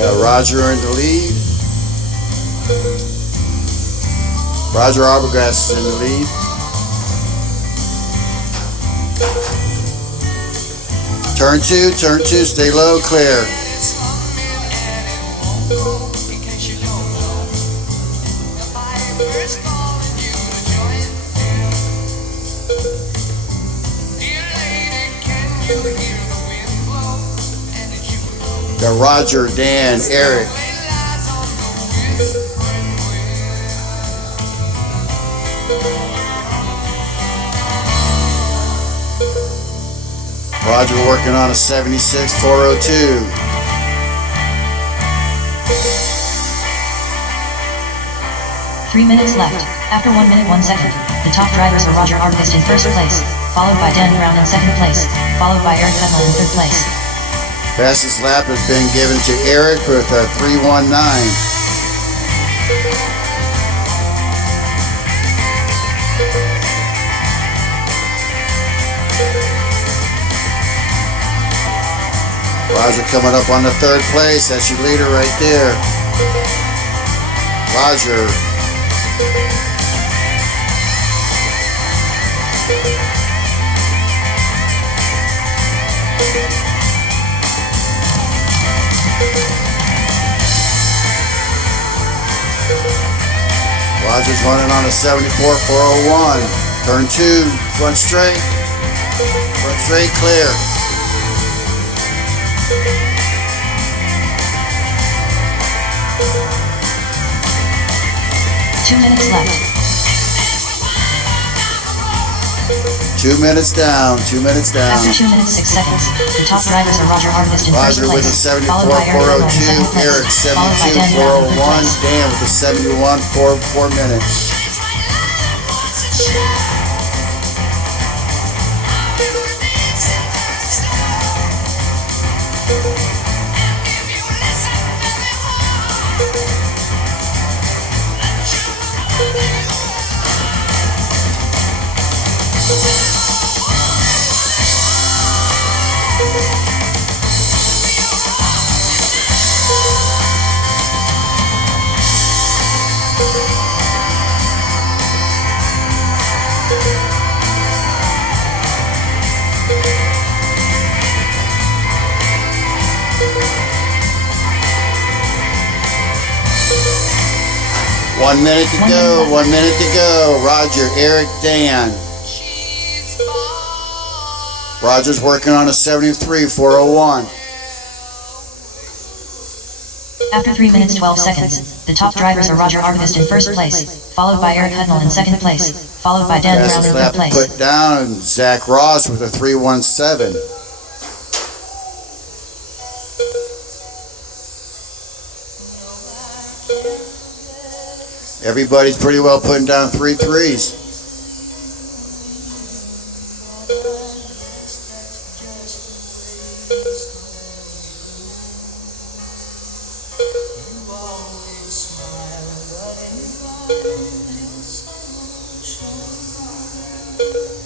Got Roger in the lead. Roger Arborgrass is in the lead. Turn two, stay low, clear. Got Roger, Dan, Eric. Roger working on a 76 402. Three minutes left. After 1 minute 1 second, the top drivers are Roger Arborgrass in first place, followed by Dan Brown in second place, followed by Eric Hudnall in third place. Fastest lap has been given to Eric with a 3:19. Roger coming up on the third place. That's your leader right there. Roger. Roger's running on a 74 401. Turn two, front straight, clear. 2 minutes left. 2 minutes down, 2 minutes down. After 2 minutes 6 seconds, the top drivers are Roger Arborgrass in first Roger with a place, 74 followed by Eric Hudnall in 402, second place, Eric followed by 72 Dan Brown in third 401, place. Dan with a 71 4 minutes. One minute to go, 1 minute to go. Roger, Eric, Dan. Roger's working on a 73 401. After 3 minutes 12 seconds, the top drivers are Roger Arborgrass in first place, followed by Eric Hudnall in second place, followed by Dan Brown in third place. Put down Zach Ross with a 317. Everybody's pretty well putting down 3 threes.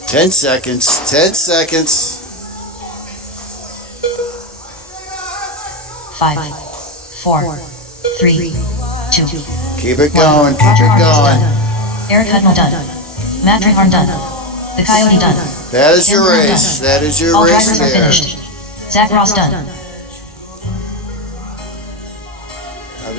Ten seconds. 5, 4, 3, 2. Keep it going, keep it going. Eric Hudnall done. Matt Trehorn done. The Coyote done. That is your race. That is your All race drivers are there. finished. Zach Ross done.